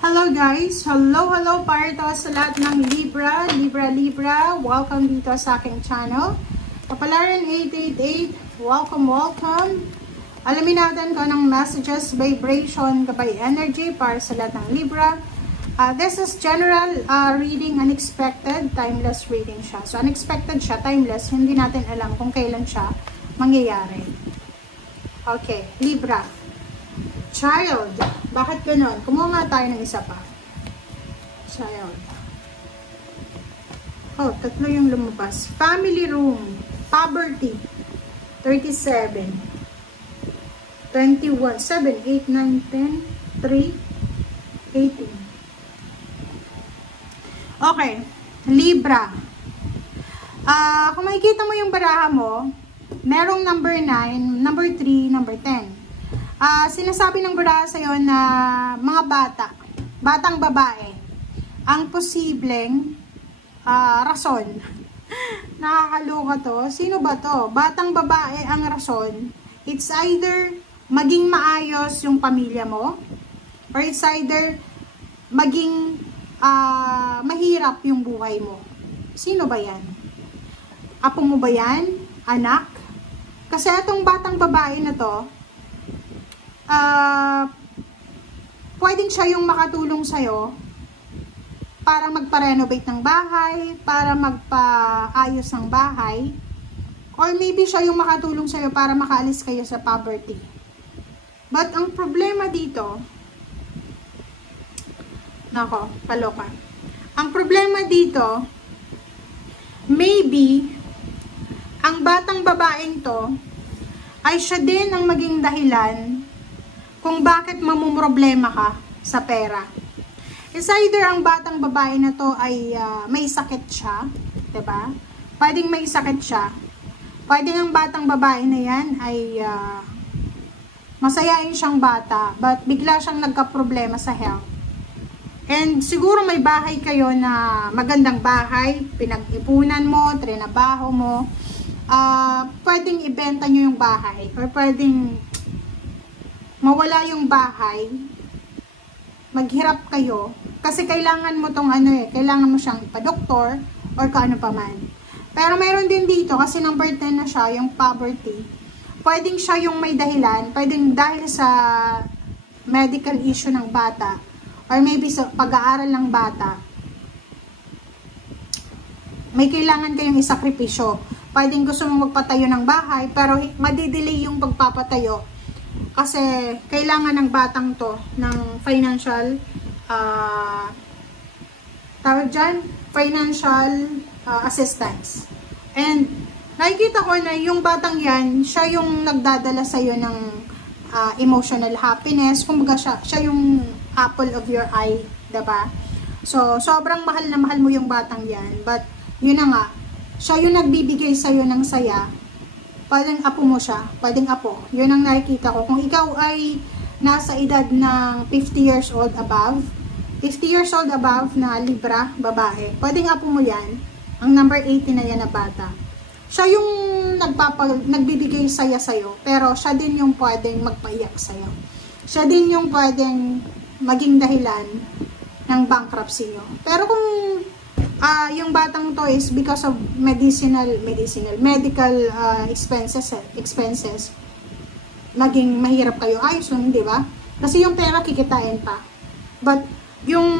Hello guys! Hello para to sa lahat ng Libra. Welcome dito sa aking channel. Kapalaran 888, welcome. Alamin natin kung anong messages, vibration, gabay energy para sa lahat ng Libra. This is general reading, unexpected, timeless reading siya. So unexpected siya, timeless, hindi natin alam kung kailan siya mangyayari. Okay, Libra. Child. Bakit ganon? Kumuha nga tayo ng isa pa. Child. Oh, tatlo yung lumabas. Family room. Poverty. 37. 21. 7, 8, 9, 10, 3, 18. Okay. Libra. Kung makikita mo yung baraha mo, merong number 9, number 3, number 10. Sinasabi ng baraha sa'yo na mga batang babae, ang posibleng rason. Nakakaloka to. Sino ba to? Batang babae ang rason. It's either maging maayos yung pamilya mo, or it's either maging mahirap yung buhay mo. Sino ba yan? Apo mo ba yan? Anak? Kasi itong batang babae na to, pwedeng siya yung makatulong sa'yo para magpa-renovate ng bahay, para magpa-ayos ng bahay, or maybe siya yung makatulong sa'yo para makaalis kayo sa poverty. But ang problema dito, nako, paloka. Ang problema dito, maybe, ang batang babaeng to, ay siya din ang maging dahilan kung bakit mamumroblema ka sa pera. It's either ang batang babae na to ay may sakit siya, 'di ba? Pwedeng may sakit siya. Pwedeng ang batang babae na yan ay masayain siyang bata, but bigla siyang nagka-problema sa health. And siguro may bahay kayo na magandang bahay, pinag-ipunan mo, trinabaho mo. Pwedeng ibenta nyo yung bahay, or pwedeng mawala yung bahay, maghirap kayo, kasi kailangan mo tong kailangan mo siyang ipa-doktor, or kaano pa man. Pero mayroon din dito, kasi number 10 na siya, yung poverty, pwedeng siya yung may dahilan, pwedeng dahil sa medical issue ng bata, or maybe sa pag-aaral ng bata, may kailangan kayong isakripisyo. Pwedeng gusto mong magpatayo ng bahay, pero madidelay yung pagpapatayo, kasi kailangan ng batang to ng financial assistance. And nakikita ko na yung batang yan, siya yung nagdadala sa'yo ng emotional happiness. Kumbaga siya yung apple of your eye, diba? So sobrang mahal na mahal mo yung batang yan, but yun na nga, siya yung nagbibigay sa'yo ng saya. Pwedeng apo mo siya, pwedeng apo. Yun ang nakikita ko. Kung ikaw ay nasa edad ng 50 years old above, 50 years old above na Libra, babae, pwedeng apo mo yan. Ang number 18 na yan na bata. Siya yung nagbibigay saya sa'yo, pero siya din yung pwedeng magpaiyak sa'yo. Siya din yung pwedeng maging dahilan ng bankruptcy nyo. Pero kung yung batang to is because of medical expenses, maging mahirap kayo, ayos lang, di ba? Kasi yung pera kikitain pa. But yung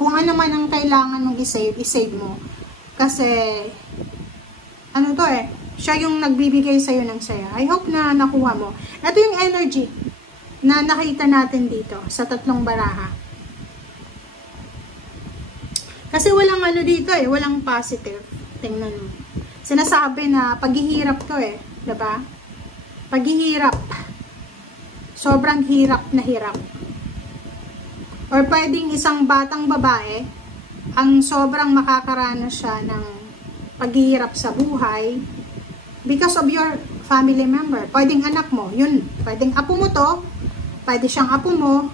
kung ano man ang kailangan mong isave mo. Kasi ano to siya yung nagbibigay sa'yo ng saya. I hope na nakuha mo. Ito yung energy na nakita natin dito sa tatlong baraha. Kasi walang dito walang positive. Tingnan mo. Sinasabi na paghihirap to diba? Paghihirap. Sobrang hirap na hirap. Or pwedeng isang batang babae, ang sobrang makakaranas siya ng paghihirap sa buhay because of your family member. Pwedeng anak mo, yun. Pwedeng apo mo to, pwede siyang apo mo,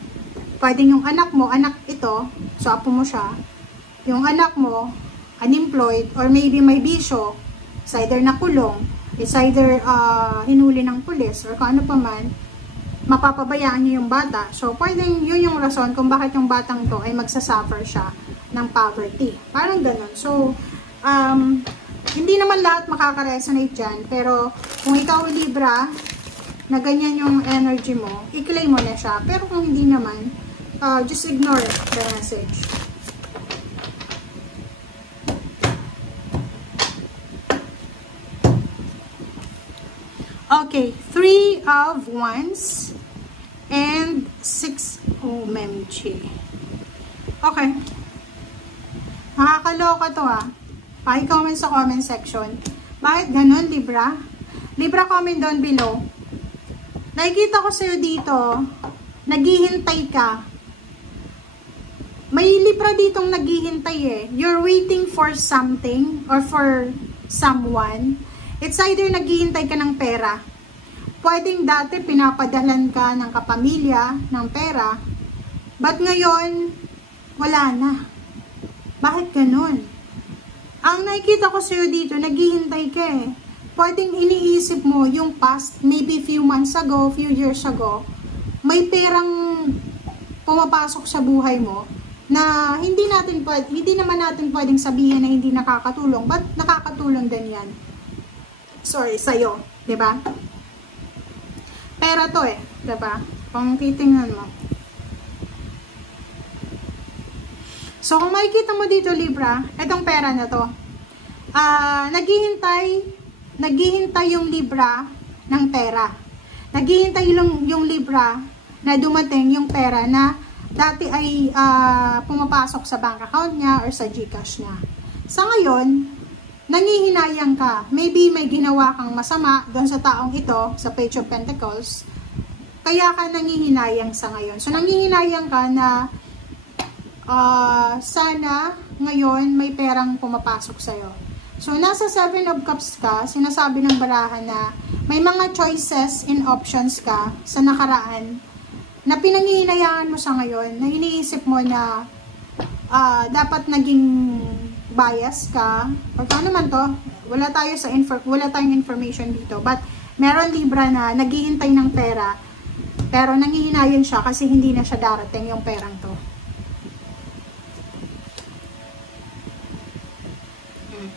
pwedeng yung anak mo, anak ito, so apo mo siya. Yung anak mo, unemployed, or maybe may bisyo, it's either nakulong, it's either hinuli ng pulis, or kung ano pa man, mapapabayaan niyo yung bata. So, pwedeng yun yung rason kung bakit yung batang to ay magsasuffer siya ng poverty. Parang ganun. So, hindi naman lahat makaka-resonate dyan, pero kung ikaw Libra, na ganyan yung energy mo, i-claim mo na siya. Pero kung hindi naman, just ignore the message. Okay, 3 of Wands and 6 OMG. Okay. Nakakaloka to paki-comment sa comment section. Bakit ganun, Libra? Libra, comment down below. Nakikita ko sa'yo dito, naghihintay ka. May Libra ditong naghihintay You're waiting for something or for someone. It's either naghihintay ka ng pera. Pwedeng dati pinapadalan ka ng kapamilya, ng pera. But ngayon, wala na. Bakit ganun? Ang nakikita ko sa'yo dito, naghihintay ka Pwedeng iniisip mo yung past, maybe few months ago, few years ago, may perang pumapasok sa buhay mo na hindi naman natin pwedeng sabihin na hindi nakakatulong, but nakakatulong din yan. Sorry, sa'yo, 'di ba? Pera to 'di ba? Kung titingnan mo. So, kung makikita mo dito, Libra, etong pera na to, naghihintay yung Libra ng pera. Naghihintay yung Libra na dumating yung pera na dati ay pumapasok sa bank account niya or sa GCash niya. Sa ngayon, nangihinayang ka. Maybe may ginawa kang masama doon sa taong ito, sa Page of Pentacles, kaya ka nangihinayang sa ngayon. So, nangihinayang ka na sana ngayon may perang pumapasok sa'yo. So, nasa 7 of Cups ka, sinasabi ng barahan na may mga choices and options ka sa nakaraan na pinangihinayangan mo sa ngayon, na iniisip mo na dapat naging bias ka, o ano man to, wala tayong information dito, but meron Libra na naghihintay ng pera, pero nangihinayan siya kasi hindi na siya darating yung perang to.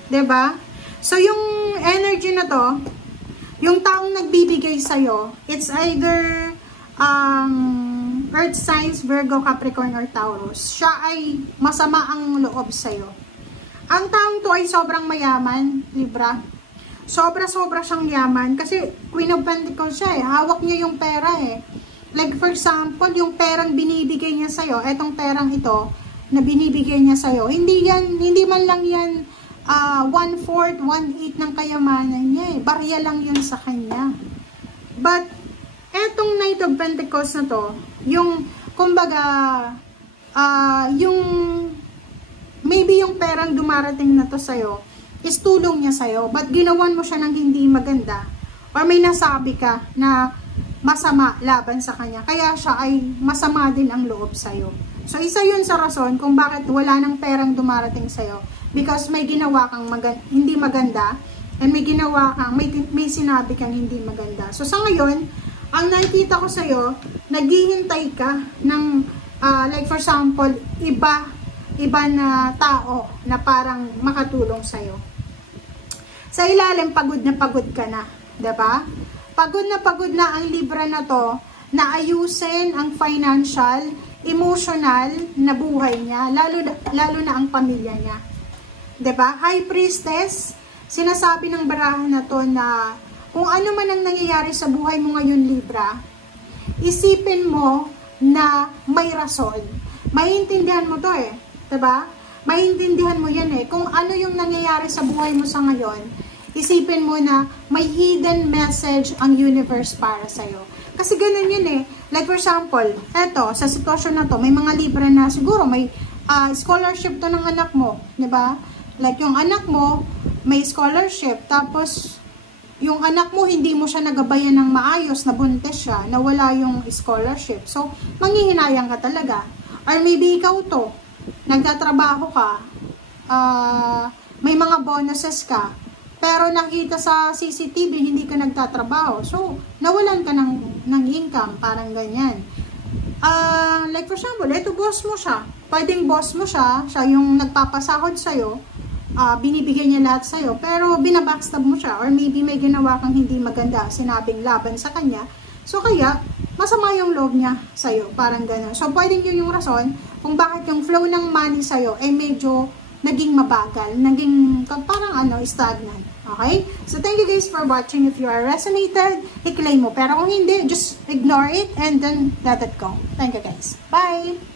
Diba? So, yung energy na to, yung taong nagbibigay sa'yo, it's either Earth signs, Virgo, Capricorn, or Taurus. Siya ay masama ang loob sa'yo. Ang taong to ay sobrang mayaman, Libra. Sobra-sobra siyang yaman. Kasi Queen of Pentacles siya hawak niya yung pera Like for example, yung perang binibigay niya sa'yo, etong perang ito, na binibigay niya sa'yo, hindi man lang yan 1/4, 1/8 ng kayamanan niya Barya lang yun sa kanya. But, etong Knight of Pentacles na to, yung, kumbaga, maybe yung perang dumarating na to sa'yo, is tulong niya sa'yo, but ginawan mo siya ng hindi maganda, or may nasabi ka na masama laban sa kanya, kaya siya ay masama din ang loob sa'yo. So, isa yun sa rason kung bakit wala ng perang dumarating sa'yo. Because may ginawa kang hindi maganda, and may ginawa kang, may sinabi kang hindi maganda. So, sa ngayon, ang nakikita ko sa'yo, naghihintay ka ng, like for example, iba na tao na parang makatulong sa'yo. Sa ilalim, pagod ka na. Diba? Pagod na ang Libra na to, na ayusin ang financial, emotional na buhay niya, lalo na ang pamilya niya. Diba? High Priestess, sinasabi ng barahan na to na kung ano man ang nangyayari sa buhay mo ngayon, Libra, isipin mo na may rason. Maiintindihan mo to diba? Maiintindihan mo yan Kung ano yung nangyayari sa buhay mo sa ngayon, isipin mo na may hidden message ang universe para sa'yo. Kasi ganun yun Like for example, eto, sa sitwasyon na to, may mga Libra na siguro may scholarship to ng anak mo, diba? Like yung anak mo, may scholarship, tapos yung anak mo, hindi mo siya nagabayan ng maayos, nabuntis siya, nawala yung scholarship. So, manghihinayang ka talaga. Or maybe ikaw to, nagtatrabaho ka, may mga bonuses ka, pero nakita sa CCTV, hindi ka nagtatrabaho. So, nawalan ka ng income, parang ganyan. Like for example, ito boss mo siya. Pwedeng boss mo siya yung nagpapasahod sa'yo, binibigay niya lahat sa'yo, pero binabackstab mo siya, or maybe may ginawa kang hindi maganda, sinabing laban sa kanya, so kaya, masama yung loob niya sa'yo, parang gano'n. So, pwedeng yun yung rason kung bakit yung flow ng money sa'yo ay medyo naging mabagal, naging parang stagnant. Okay? So, thank you guys for watching. If you are resonated, i-claim mo. Pero kung hindi, just ignore it and then let it go. Thank you guys. Bye!